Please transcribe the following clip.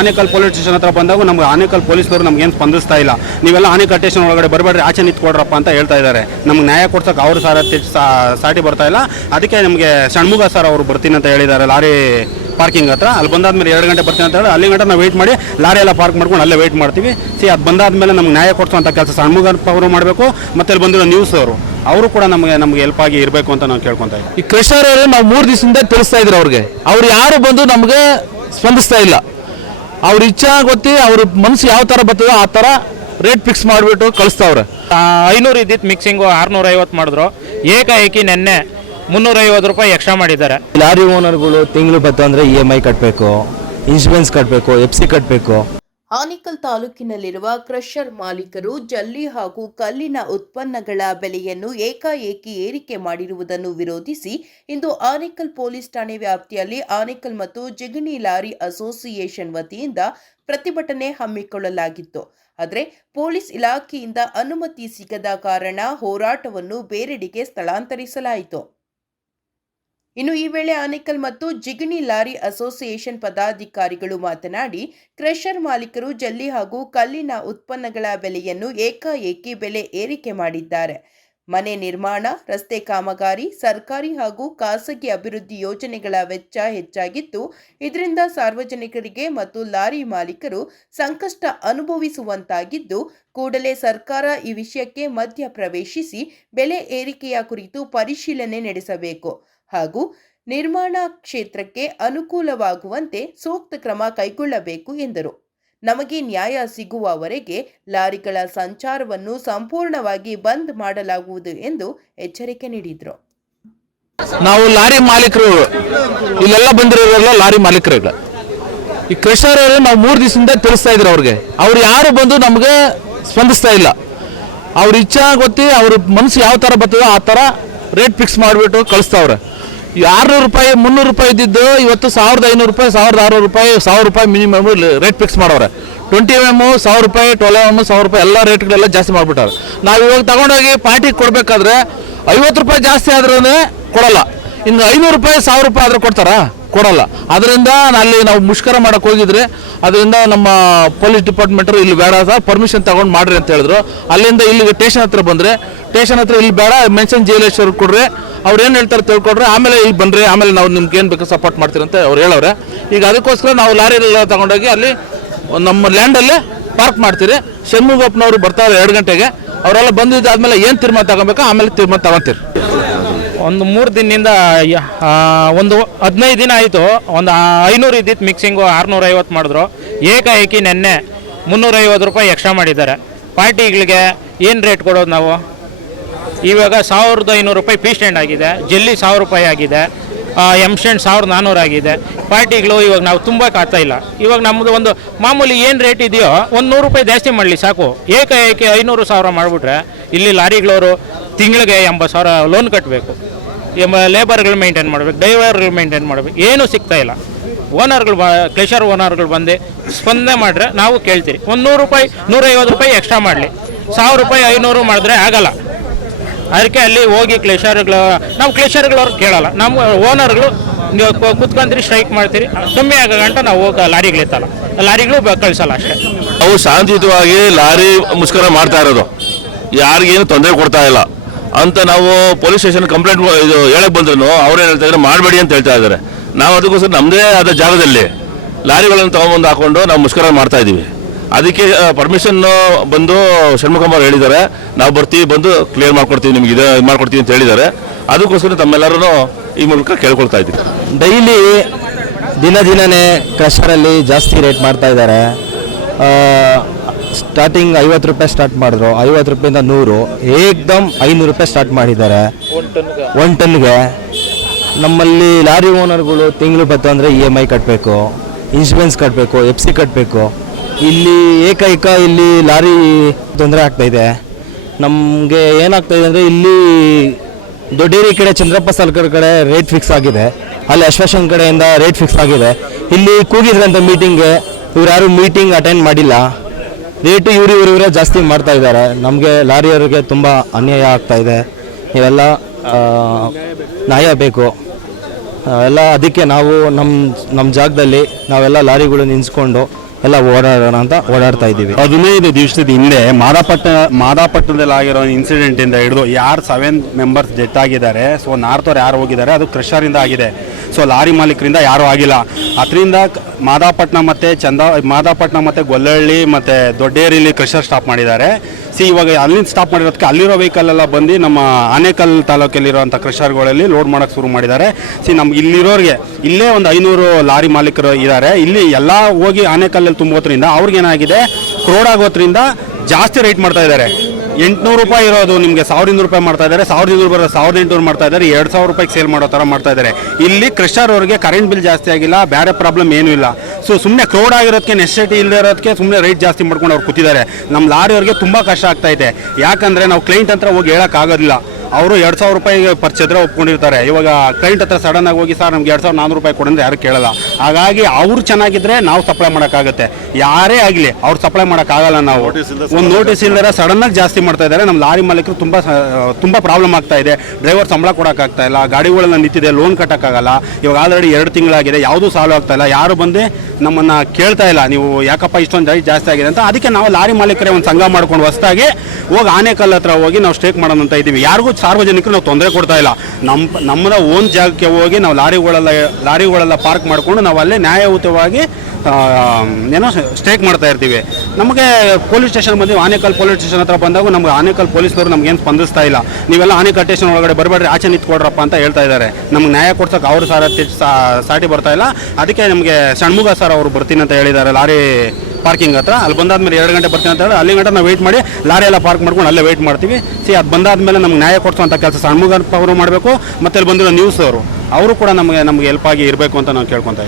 Anekal police station ಹತ್ರ ಬಂದಾಗ ನಮ್ಗೆ ಆನೇಕಲ್ ಪೊಲೀಸ್ನವರು ನಮ್ಗೇನು ಸ್ಪಂದಿಸ್ತಾ ಇಲ್ಲ. ನೀವೆಲ್ಲ ಆನೇಕಲ್ ಸ್ಟೇಷನ್ ಒಳಗಡೆ ಬರಬೇಡ್ರಿ, ಆಚೆ ನಿಂತ್ಕೊಡ್ರಪ್ಪ ಅಂತ ಹೇಳ್ತಾ ಇದ್ದಾರೆ. ನಮ್ಗೆ ನ್ಯಾಯ ಕೊಡ್ಸೋಕೆ ಅವರು ಸಾಟಿ ಬರ್ತಾ ಇಲ್ಲ. ಅದಕ್ಕೆ ನಮಗೆ ಷಣ್ಮುಗ ಸರ್ ಅವರು ಬರ್ತೀನಿ ಅಂತ ಹೇಳಿದ್ದಾರೆ ಲಾರಿ ಪಾರ್ಕಿಂಗ್ ಹತ್ರ. ಅಲ್ಲಿ ಬಂದಾದ್ಮೇಲೆ 2 ಗಂಟೆ ಬರ್ತೀನಿ ಅಂತ ಹೇಳಿ ಅಲ್ಲಿ ಗಂಟೆ ನಾವು ವೆಯ್ಟ್ ಮಾಡಿ ಲಾರಿ ಎಲ್ಲ ಪಾರ್ಕ್ ಮಾಡ್ಕೊಂಡು ಅಲ್ಲೇ ವೆಯ್ಟ್ ಮಾಡ್ತೀವಿ. ಅದು ಬಂದಾದ್ಮೇಲೆ ನಮ್ಗೆ ನ್ಯಾಯ ಕೊಡಿಸುವಂಥ ಕೆಲಸ ಷಣ್ಮುಗಪ್ಪ ಅವರು ಮಾಡಬೇಕು. ಮತ್ತು ಅಲ್ಲಿ ಬಂದಿರೋ ನ್ಯೂಸ್ ಅವರು ಕೂಡ ನಮಗೆ ಹೆಲ್ಪ್ ಆಗಿ ಇರಬೇಕು ಅಂತ ನಾವು ಕೇಳ್ಕೊತಾ ಇದ್ದೀವಿ. ಈ ಕ್ರಷರ್ ಅವರು ನಾವು 3 ದಿವಸದಿಂದ ತಿಳಿಸ್ತಾ ಇದ್ರು ಅವ್ರಿಗೆ, ಅವ್ರು ಯಾರು ಬಂದು ನಮಗೆ ಸ್ಪಂದಿಸ್ತಾ ಇಲ್ಲ. ಅವ್ರ ಇಚ್ಛಾ ಗೊತ್ತಿ ಅವ್ರ ಮನಸ್ಸು ಯಾವ ಥರ ಬರ್ತದೋ ಆ ಥರ ರೇಟ್ ಫಿಕ್ಸ್ ಮಾಡಿಬಿಟ್ಟು ಕಳಿಸ್ತಾವ್ರೆ. 500 ಇದ್ದಿತ್ತು ಮಿಕ್ಸಿಂಗು 650 ಮಾಡಿದ್ರು. ಏಕಾಏಕಿ ನೆನ್ನೆ 350 ರೂಪಾಯಿ ಎಕ್ಸ್ಟ್ರಾ ಮಾಡಿದ್ದಾರೆ. ಲಾರಿ ಓನರ್ಗಳು ತಿಂಗಳು ಬತ್ತು ಅಂದರೆ EMI ಕಟ್ಟಬೇಕು, ಇನ್ಶೂರೆನ್ಸ್ ಕಟ್ಟಬೇಕು, FC ಕಟ್ಟಬೇಕು. ಆನೇಕಲ್ ತಾಲೂಕಿನಲ್ಲಿರುವ ಕ್ರಷರ್ ಮಾಲೀಕರು ಜಲ್ಲಿ ಹಾಗೂ ಕಲ್ಲಿನ ಉತ್ಪನ್ನಗಳ ಬೆಲೆಯನ್ನು ಏಕಾಏಕಿ ಏರಿಕೆ ಮಾಡಿರುವುದನ್ನು ವಿರೋಧಿಸಿ ಇಂದು ಆನೇಕಲ್ ಪೊಲೀಸ್ ಠಾಣೆ ವ್ಯಾಪ್ತಿಯಲ್ಲಿ ಆನೇಕಲ್ ಮತ್ತು ಜಿಗಣಿ ಲಾರಿ ಅಸೋಸಿಯೇಷನ್ ವತಿಯಿಂದ ಪ್ರತಿಭಟನೆ ಹಮ್ಮಿಕೊಳ್ಳಲಾಗಿತ್ತು. ಆದರೆ ಪೊಲೀಸ್ ಇಲಾಖೆಯಿಂದ ಅನುಮತಿ ಸಿಗದ ಕಾರಣ ಹೋರಾಟವನ್ನು ಬೇರೆಡೆಗೆ ಸ್ಥಳಾಂತರಿಸಲಾಯಿತು. ಇನ್ನು ಈ ವೇಳೆ ಆನೇಕಲ್ ಮತ್ತು ಜಿಗಣಿ ಲಾರಿ ಅಸೋಸಿಯೇಷನ್ ಪದಾಧಿಕಾರಿಗಳು ಮಾತನಾಡಿ, ಕ್ರಷರ್ ಮಾಲೀಕರು ಜಲ್ಲಿ ಹಾಗೂ ಕಲ್ಲಿನ ಉತ್ಪನ್ನಗಳ ಬೆಲೆಯನ್ನು ಏಕಾಏಕಿ ಬೆಲೆ ಏರಿಕೆ ಮಾಡಿದ್ದಾರೆ. ಮನೆ ನಿರ್ಮಾಣ, ರಸ್ತೆ ಕಾಮಗಾರಿ, ಸರ್ಕಾರಿ ಹಾಗೂ ಖಾಸಗಿ ಅಭಿವೃದ್ಧಿ ಯೋಜನೆಗಳ ವೆಚ್ಚ ಹೆಚ್ಚಾಗಿದ್ದು, ಇದರಿಂದ ಸಾರ್ವಜನಿಕರಿಗೆ ಮತ್ತು ಲಾರಿ ಮಾಲೀಕರು ಸಂಕಷ್ಟ ಅನುಭವಿಸುವಂತಾಗಿದ್ದು, ಕೂಡಲೇ ಸರ್ಕಾರ ಈ ವಿಷಯಕ್ಕೆ ಮಧ್ಯ ಪ್ರವೇಶಿಸಿ ಬೆಲೆ ಏರಿಕೆಯ ಕುರಿತು ಪರಿಶೀಲನೆ ನಡೆಸಬೇಕು ಹಾಗೂ ನಿರ್ಮಾಣ ಕ್ಷೇತ್ರಕ್ಕೆ ಅನುಕೂಲವಾಗುವಂತೆ ಸೂಕ್ತ ಕ್ರಮ ಕೈಗೊಳ್ಳಬೇಕು ಎಂದರು. ನಮಗೆ ನ್ಯಾಯ ಸಿಗುವವರೆಗೆ ಲಾರಿಗಳ ಸಂಚಾರವನ್ನು ಸಂಪೂರ್ಣವಾಗಿ ಬಂದ್ ಮಾಡಲಾಗುವುದು ಎಂದು ಎಚ್ಚರಿಕೆ ನೀಡಿದರು. ನಾವು ಲಾರಿ ಮಾಲೀಕರು ಇಲ್ಲೆಲ್ಲ ಬಂದಿರೋರೆಲ್ಲ ಲಾರಿ ಮಾಲೀಕರುಗಳು. ಈ ಕ್ರಷರ್ ಅವರು ನಾವು 3 ದಿವಸದಿಂದ ತಿಳಿಸ್ತಾ ಇದ್ರು ಅವ್ರಿಗೆ, ಅವ್ರು ಯಾರು ಬಂದು ನಮಗೆ ಸ್ಪಂದಿಸ್ತಾ ಇಲ್ಲ. ಅವ್ರ ಇಚ್ಛಾ ಗೊತ್ತಿ ಅವ್ರ ಮನಸ್ಸು ಯಾವ ಥರ ಬರ್ತದೋ ಆ ಥರ ರೇಟ್ ಫಿಕ್ಸ್ ಮಾಡಿಬಿಟ್ಟು ಕಳಿಸ್ತಾವ್ರೆ. 600 ರೂಪಾಯಿ 300 ರೂಪಾಯಿ ಇದ್ದಿದ್ದು ಇವತ್ತು 1500 ರೂಪಾಯಿ 1600 ರೂಪಾಯಿ 1000 ರೂಪಾಯಿ ಮಿನಿಮಮ್ ರೇಟ್ ಫಿಕ್ಸ್ ಮಾಡವ್ರೆ. 20 mm 1000 ರೂಪಾಯಿ 12 mm 1000 ರೂಪಾಯಿ ಎಲ್ಲ ರೇಟ್ಗಳೆಲ್ಲ ಜಾಸ್ತಿ ಮಾಡಿಬಿಟ್ಟಾರೆ. ನಾವು ಇವಾಗ ತಗೊಂಡೋಗಿ ಪಾರ್ಟಿಗೆ ಕೊಡಬೇಕಾದ್ರೆ 50 ರೂಪಾಯಿ ಜಾಸ್ತಿ ಆದ್ರೂ ಕೊಡಲ್ಲ. ಇನ್ನು 500 ರೂಪಾಯಿ 1000 ರೂಪಾಯಿ ಆದರೂ ಕೊಡ್ತಾರಾ? ಕೊಡಲ್ಲ. ಅದರಿಂದ ಅಲ್ಲಿ ನಾವು ಮುಷ್ಕರ ಮಾಡೋಕೆ ಹೋಗಿದ್ರೆ ಅದರಿಂದ ನಮ್ಮ ಪೊಲೀಸ್ ಡಿಪಾರ್ಟ್ಮೆಂಟರು ಇಲ್ಲಿ ಬೇಡ ಸರ್ ಪರ್ಮಿಷನ್ ತಗೊಂಡು ಮಾಡ್ರಿ ಅಂತ ಹೇಳಿದ್ರು. ಅಲ್ಲಿಂದ ಇಲ್ಲಿಗೆ ಸ್ಟೇಷನ್ ಹತ್ರ ಬಂದರೆ ಸ್ಟೇಷನ್ ಹತ್ರ ಇಲ್ಲಿ ಬೇಡ ಮೆನ್ಷನ್ ಜೈಲೇಶ್ವರ್ ಕೊಡ್ರಿ, ಅವ್ರು ಏನು ಹೇಳ್ತಾರೆ ತಿಳ್ಕೊಡ್ರಿ, ಆಮೇಲೆ ಇಲ್ಲಿ ಬನ್ರಿ, ಆಮೇಲೆ ನಾವು ನಿಮ್ಗೆ ಏನು ಬೇಕು ಸಪೋರ್ಟ್ ಮಾಡ್ತೀರಿ ಅಂತ ಅವ್ರು ಹೇಳವ್ರೆ. ಈಗ ಅದಕ್ಕೋಸ್ಕರ ನಾವು ಲಾರಿ ಎಲ್ಲ ತಗೊಂಡೋಗಿ ಅಲ್ಲಿ ನಮ್ಮ ಲ್ಯಾಂಡಲ್ಲೇ ಪಾರ್ಕ್ ಮಾಡ್ತೀರಿ. ಷಣ್ಮುಗಪ್ಪನವರು ಬರ್ತಾರೆ 2 ಗಂಟೆಗೆ. ಅವರೆಲ್ಲ ಬಂದಿದ್ದಾದ್ಮೇಲೆ ಏನು ತೀರ್ಮಾನ ತಗೋಬೇಕು ಆಮೇಲೆ ತೀರ್ಮಾನ ತಗೊಂತೀರಿ. ಒಂದು 3 ದಿನದಿಂದ ಒಂದು 15 ದಿನ ಆಯಿತು. ಒಂದು 500 ಇದ್ದಿತ್ತು ಮಿಕ್ಸಿಂಗು 650 ಮಾಡಿದ್ರು. ಏಕಾಏಕಿ ನೆನ್ನೆ 350 ರೂಪಾಯಿ ಎಕ್ಸ್ಟ್ರಾ ಮಾಡಿದ್ದಾರೆ. ಪಾರ್ಟಿಗಳಿಗೆ ಏನು ರೇಟ್ ಕೊಡೋದು ನಾವು? ಇವಾಗ 1500 ರೂಪಾಯಿ ಪೀ ಸ್ಟ್ಯಾಂಡ್ ಆಗಿದೆ, ಜಲ್ಲಿ 1000 ರೂಪಾಯಿ ಆಗಿದೆ, ಎಮ್ ಸ್ಟ್ಯಾಂಡ್ 1400 ಆಗಿದೆ. ಪಾರ್ಟಿಗಳು ಇವಾಗ ನಾವು ತುಂಬ ಕಾಗ್ತಾ ಇಲ್ಲ. ಇವಾಗ ನಮ್ಮದು ಒಂದು ಮಾಮೂಲಿ ಏನು ರೇಟ್ ಇದೆಯೋ ಒಂದು 100 ರೂಪಾಯಿ ಜಾಸ್ತಿ ಮಾಡಲಿ ಸಾಕು. ಏಕಾಏಕಿ 500,000 ಮಾಡಿಬಿಟ್ರೆ ಇಲ್ಲಿ ಲಾರಿಗಳವರು ತಿಂಗಳಿಗೆ 80,000 ಲೋನ್ ಕಟ್ಟಬೇಕು, ಲೇಬರ್ಗಳು ಮೇಂಟೈನ್ ಮಾಡಬೇಕು, ಡ್ರೈವರ್ಗಳು ಮೇಂಟೈನ್ ಮಾಡಬೇಕು, ಏನೂ ಸಿಗ್ತಾ ಇಲ್ಲ. ಓನರ್ಗಳು ಕ್ಲೆಷರ್ ಓನರ್ಗಳು ಬಂದು ಸ್ಪಂದನೆ ಮಾಡಿದ್ರೆ ನಾವು ಕೇಳ್ತೀರಿ. ಒಂದು 100 ರೂಪಾಯಿ 150 ರೂಪಾಯಿ ಎಕ್ಸ್ಟ್ರಾ ಮಾಡಲಿ. 1000 ರೂಪಾಯಿ 500 ಮಾಡಿದ್ರೆ ಆಗಲ್ಲ. ಅದಕ್ಕೆ ಅಲ್ಲಿ ಹೋಗಿ ನಾವು ಕ್ಲೆಷರ್ಗಳವ್ರು ಕೇಳಲ್ಲ. ನಮ್ಮ ಓನರ್ಗಳು ನೀವು ಕುತ್ಕೊಂತೀರಿ, ಸ್ಟ್ರೈಕ್ ಮಾಡ್ತೀರಿ, ಕಮ್ಮಿ ಆಗೋ ಗಂಟ ನಾವು ಹೋಗಿ ಲಾರಿಗಳಿತ್ತಲ್ಲ ಲಾರಿಗಳು ಕಳಿಸಲ್ಲ ಅಷ್ಟೇ. ನಾವು ಶಾಂತಿಯುತವಾಗಿ ಲಾರಿ ಮುಷ್ಕರ ಮಾಡ್ತಾ ಇರೋದು, ಯಾರಿಗೇನು ತೊಂದರೆ ಕೊಡ್ತಾ ಇಲ್ಲ ಅಂತ ನಾವು ಪೊಲೀಸ್ ಸ್ಟೇಷನ್ ಕಂಪ್ಲೇಂಟ್ ಇದು ಹೇಳಕ್ಕೆ ಬಂದ್ರು ಅವ್ರೇನು ಹೇಳ್ತಾ ಇದ್ದಾರೆ ಮಾಡಬೇಡಿ ಅಂತ ಹೇಳ್ತಾ ಇದ್ದಾರೆ. ನಾವು ಅದಕ್ಕೋಸ್ಕರ ನಮ್ಮದೇ ಆದ ಜಾಗದಲ್ಲಿ ಲಾರಿಗಳನ್ನು ತೊಗೊಂಬಂದು ಹಾಕೊಂಡು ನಾವು ಮುಷ್ಕರ ಮಾಡ್ತಾ ಇದ್ದೀವಿ. ಅದಕ್ಕೆ ಪರ್ಮಿಷನ್ ಬಂದು ಷಣ್ಮುಗಮ್ಮ ಅವ್ರು ಹೇಳಿದ್ದಾರೆ, ನಾವು ಬರ್ತೀವಿ, ಬಂದು ಕ್ಲಿಯರ್ ಮಾಡ್ಕೊಡ್ತೀವಿ, ನಿಮ್ಗೆ ಇದು ಮಾಡ್ಕೊಡ್ತೀವಿ ಅಂತ ಹೇಳಿದ್ದಾರೆ. ಅದಕ್ಕೋಸ್ಕರ ತಮ್ಮೆಲ್ಲರೂ ಈ ಮೂಲಕ ಕೇಳ್ಕೊಳ್ತಾ ಇದ್ದೀವಿ. ಡೈಲಿ ದಿನನೇ ಕ್ರಷರಲ್ಲಿ ಜಾಸ್ತಿ ರೇಟ್ ಮಾಡ್ತಾ ಇದ್ದಾರೆ. ಸ್ಟಾರ್ಟಿಂಗ್ 50 ರೂಪಾಯಿ ಸ್ಟಾರ್ಟ್ ಮಾಡಿದ್ರು, 50 ರೂಪಾಯಿಂದ 100, ಏಕ್ದಮ್ 500 ರೂಪಾಯಿ ಸ್ಟಾರ್ಟ್ ಮಾಡಿದ್ದಾರೆ 1 ಟನ್ಗೆ. ನಮ್ಮಲ್ಲಿ ಲಾರಿ ಓನರ್ಗಳು ತಿಂಗಳು ಬತ್ತು ಅಂದರೆ EMI ಕಟ್ಟಬೇಕು, ಇನ್ಶೂರೆನ್ಸ್ ಕಟ್ಟಬೇಕು, FC ಕಟ್ಟಬೇಕು. ಇಲ್ಲಿ ಏಕೈಕ ಇಲ್ಲಿ ಲಾರಿ ತೊಂದರೆ ಆಗ್ತಾಯಿದೆ. ನಮಗೆ ಏನಾಗ್ತಾಯಿದೆ ಅಂದರೆ ಇಲ್ಲಿ ದೊಡ್ಡೇರಿ ಕಡೆ ಚಂದ್ರಪ್ಪ ಸರ್ಕಲ್ ಕಡೆ ರೇಟ್ ಫಿಕ್ಸ್ ಆಗಿದೆ, ಅಲ್ಲಿ ಅಶ್ವಾಸನ್ ಕಡೆಯಿಂದ ರೇಟ್ ಫಿಕ್ಸ್ ಆಗಿದೆ. ಇಲ್ಲಿ ಕೂಗಿದ್ರಂತ ಮೀಟಿಂಗ್ಗೆ, ಇವ್ರು ಯಾರು ಮೀಟಿಂಗ್ ಅಟೆಂಡ್ ಮಾಡಿಲ್ಲ. ರೇಟು ಇವರೇ ಜಾಸ್ತಿ ಮಾಡ್ತಾ ಇದ್ದಾರೆ. ನಮಗೆ ಲಾರಿಯವರಿಗೆ ತುಂಬ ಅನ್ಯಾಯ ಆಗ್ತಾಯಿದೆ. ಇವೆಲ್ಲ ನ್ಯಾಯ ಬೇಕು ಎಲ್ಲ. ಅದಕ್ಕೆ ನಾವು ನಮ್ಮ ಜಾಗದಲ್ಲಿ ನಾವೆಲ್ಲ ಲಾರಿಗಳು ನಿಲ್ಲಿಸ್ಕೊಂಡು ಎಲ್ಲ ಓಡಾಡೋಣ ಅಂತ ಓಡಾಡ್ತಾ ಇದ್ದೀವಿ. 15 ದಿವಸದ ಹಿಂದೆ ಮಾದಾಪಟ್ಟಣದಲ್ಲಿ ಆಗಿರೋ ಇನ್ಸಿಡೆಂಟಿಂದ ಹಿಡಿದು ಯಾರು 7 ಮೆಂಬರ್ಸ್ ಡೆತ್ ಆಗಿದ್ದಾರೆ. ಸೊ ನಾರ್ತವ್ರು ಯಾರು ಹೋಗಿದ್ದಾರೆ ಅದು ಕ್ರಷರಿಂದ ಆಗಿದೆ. ಸೊ ಲಾರಿ ಮಾಲೀಕರಿಂದ ಯಾರೂ ಆಗಿಲ್ಲ. ಅದರಿಂದ ಮಾದಾಪಟ್ಟಣ ಮತ್ತು ಗೊಲ್ಲಹಳ್ಳಿ ಮತ್ತು ದೊಡ್ಡೇರಿಲಿ ಕ್ರಷರ್ ಸ್ಟಾಪ್ ಮಾಡಿದ್ದಾರೆ. ಇವಾಗ ಅಲ್ಲಿಂದ ಸ್ಟಾಪ್ ಮಾಡಿರೋದಕ್ಕೆ ಅಲ್ಲಿರೋ ವೆಹಿಕಲ್ ಎಲ್ಲ ಬಂದು ನಮ್ಮ ಆನೇಕಲ್ ತಾಲೂಕಲ್ಲಿರುವಂಥ ಕ್ರಷರ್ಗಳಲ್ಲಿ ಲೋಡ್ ಮಾಡೋಕ್ಕೆ ಶುರು ಮಾಡಿದ್ದಾರೆ. ನಮ್ಗೆ ಇಲ್ಲಿರೋರಿಗೆ ಇಲ್ಲೇ ಒಂದು 500 ಲಾರಿ ಮಾಲೀಕರು ಇದ್ದಾರೆ. ಇಲ್ಲಿ ಎಲ್ಲ ಹೋಗಿ ಆನೇಕಲ್ಲಲ್ಲಿ ತುಂಬೋದ್ರಿಂದ ಅವ್ರಿಗೇನಾಗಿದೆ, ಕ್ರೋಡ್ ಆಗೋದ್ರಿಂದ ಜಾಸ್ತಿ ರೇಟ್ ಮಾಡ್ತಾ ಇದ್ದಾರೆ. 800 ರೂಪಾಯಿ ಇರೋದು ನಿಮಗೆ 1200 ರೂಪಾಯಿ ಮಾಡ್ತಾ ಇದ್ದಾರೆ, 1200 ಬರೋ 1800 ಮಾಡ್ತಾ ಇದ್ದಾರೆ, 2000 ರೂಪಾಯಿಗೆ ಸೇಲ್ ಮಾಡೋ ಥರ ಮಾಡ್ತಾ ಇದ್ದಾರೆ. ಇಲ್ಲಿ ಕ್ರಷರ್ ಅವ್ರಿಗೆ ಕರೆಂಟ್ ಬಿಲ್ ಜಾಸ್ತಿ ಆಗಿಲ್ಲ, ಬೇರೆ ಪ್ರಾಬ್ಲಮ್ ಏನೂ ಇಲ್ಲ. ಸೊ ಸುಮ್ಮನೆ ಕ್ರೌಡ್ ಆಗಿರೋದಕ್ಕೆ ನೆಸೆಸಿಟಿ ಇಲ್ಲದೆ ಇರೋದಕ್ಕೆ ಸುಮ್ಮನೆ ರೇಟ್ ಜಾಸ್ತಿ ಮಾಡ್ಕೊಂಡು ಅವ್ರು ಕೂತಿದ್ದಾರೆ. ನಮ್ಮ ಲಾರಿಯವ್ರಿಗೆ ತುಂಬ ಕಷ್ಟ ಆಗ್ತೈತೆ. ಯಾಕಂದರೆ ನಾವು ಕ್ಲೈಂಟ್ ಹತ್ರ ಹೋಗಿ ಹೇಳೋಕ್ಕಾಗೋದಿಲ್ಲ. ಅವರು 2000 ರೂಪಾಯಿಗೆ ಪರ್ಚೇದ್ರೆ ಒಪ್ಕೊಂಡಿರ್ತಾರೆ. ಇವಾಗ ಕ್ಲೈಂಟ್ ಹತ್ರ ಸಡನ್ನಾಗಿ ಹೋಗಿ ಸರ್ ನಮ್ಗೆ 2400 ರೂಪಾಯಿ ಕೊಡಂದ್ರೆ ಯಾರು ಕೇಳಲ್ಲ. ಹಾಗಾಗಿ ಅವ್ರು ಚೆನ್ನಾಗಿದ್ರೆ ನಾವು ಸಪ್ಲೈ ಮಾಡೋಕ್ಕಾಗುತ್ತೆ. ಯಾರೇ ಆಗಲಿ ಅವ್ರು ಸಪ್ಲೈ ಮಾಡೋಕ್ಕಾಗಲ್ಲ. ನಾವು ಒಂದು ನೋಟಿಸ್ ಇಲ್ಲದೆ ಸಡನ್ನಾಗಿ ಜಾಸ್ತಿ ಮಾಡ್ತಾ ಇದ್ದಾರೆ. ನಮ್ಮ ಲಾರಿ ಮಾಲೀಕರು ತುಂಬ ಪ್ರಾಬ್ಲಮ್ ಆಗ್ತಾ ಇದೆ. ಡ್ರೈವರ್ ಸಂಬಳ ಕೊಡೋಕ್ಕಾಗ್ತಾ ಇಲ್ಲ, ಗಾಡಿಗಳೆಲ್ಲ ನಿಂತಿದೆ, ಲೋನ್ ಕಟ್ಟೋಕ್ಕಾಗಲ್ಲ. ಇವಾಗ ಆಲ್ರೆಡಿ 2 ತಿಂಗಳಾಗಿದೆ, ಯಾವುದೂ ಸಾಲ್ವ್ ಆಗ್ತಾ ಇಲ್ಲ. ಯಾರು ಬಂದು ನಮ್ಮನ್ನು ಕೇಳ್ತಾ ಇಲ್ಲ, ನೀವು ಯಾಕಪ್ಪ ಇಷ್ಟೊಂದು ಜಾಸ್ತಿ ಆಗಿದೆ ಅಂತ. ಅದಕ್ಕೆ ನಾವು ಲಾರಿ ಮಾಲೀಕರೇ ಒಂದು ಸಂಘ ಮಾಡ್ಕೊಂಡು ಹೊಸದಾಗಿ ಹೋಗಿ ಆನೇಕಲ್ ಹತ್ರ ಹೋಗಿ ನಾವು ಸ್ಟೇಕ್ ಮಾಡೋಣ ಅಂತ ಇದ್ದೀವಿ. ಯಾರಿಗೂ ಸಾರ್ವಜನಿಕರು ನಾವು ತೊಂದರೆ ಕೊಡ್ತಾ ಇಲ್ಲ. ನಮ್ಮದ ಓನ್ ಜಾಗಕ್ಕೆ ಹೋಗಿ ನಾವು ಲಾರಿಗಳೆಲ್ಲ ಪಾರ್ಕ್ ಮಾಡಿಕೊಂಡು ನಾವು ಅಲ್ಲೇ ನ್ಯಾಯಯುತವಾಗಿ ಸ್ಟೇಕ್ ಮಾಡ್ತಾ ಇರ್ತೀವಿ. ನಮಗೆ ಪೊಲೀಸ್ ಸ್ಟೇಷನ್ ಬಂದು ಆನೇಕಲ್ ಪೊಲೀಸ್ ಸ್ಟೇಷನ್ ಹತ್ರ ಬಂದಾಗ ನಮ್ಗೆ ಆನೇಕಲ್ ಪೊಲೀಸ್ನವರು ನಮ್ಗೇನು ಸ್ಪಂದಿಸ್ತಾ ಇಲ್ಲ. ನೀವೆಲ್ಲ ಆನೇಕಲ್ ಸ್ಟೇಷನ್ ಒಳಗಡೆ ಬರಬೇಡ್ರಿ, ಆಚೆ ನಿಂತ್ಕೊಡ್ರಪ್ಪ ಅಂತ ಹೇಳ್ತಾ ಇದ್ದಾರೆ. ನಮ್ಗೆ ನ್ಯಾಯ ಕೊಡ್ಸೋಕೆ ಅವರು ಸಾಟಿ ಬರ್ತಾ ಇಲ್ಲ. ಅದಕ್ಕೆ ನಮಗೆ ಷಣ್ಮುಗ ಸರ್ ಅವರು ಬರ್ತೀನಿ ಅಂತ ಹೇಳಿದ್ದಾರೆ ಲಾರಿ ಪಾರ್ಕಿಂಗ್ ಹತ್ರ. ಅಲ್ಲಿ ಬಂದಾದ್ಮೇಲೆ 2 ಗಂಟೆ ಬರ್ತೀನಿ ಅಂತ ಹೇಳಿ ಅಲ್ಲಿ ಗಂಟೆ ನಾವು ವೆಯ್ಟ್ ಮಾಡಿ ಲಾರಿ ಎಲ್ಲ ಪಾರ್ಕ್ ಮಾಡ್ಕೊಂಡು ಅಲ್ಲೇ ವೆಯ್ಟ್ ಮಾಡ್ತೀವಿ. ಅದು ಬಂದಾದ್ಮೇಲೆ ನಮ್ಗೆ ನ್ಯಾಯ ಕೊಡಿಸುವಂಥ ಕೆಲಸ ಷಣ್ಮುಗಪ್ಪ ಅವರು ಮಾಡಬೇಕು. ಮತ್ತು ಅಲ್ಲಿ ಬಂದಿರೋ ನ್ಯೂಸ್ ಅವರು ಕೂಡ ನಮಗೆ ಹೆಲ್ಪ್ ಆಗಿ ಇರಬೇಕು ಅಂತ ನಾವು ಕೇಳ್ಕೊತಾ ಇದ್ದೀವಿ.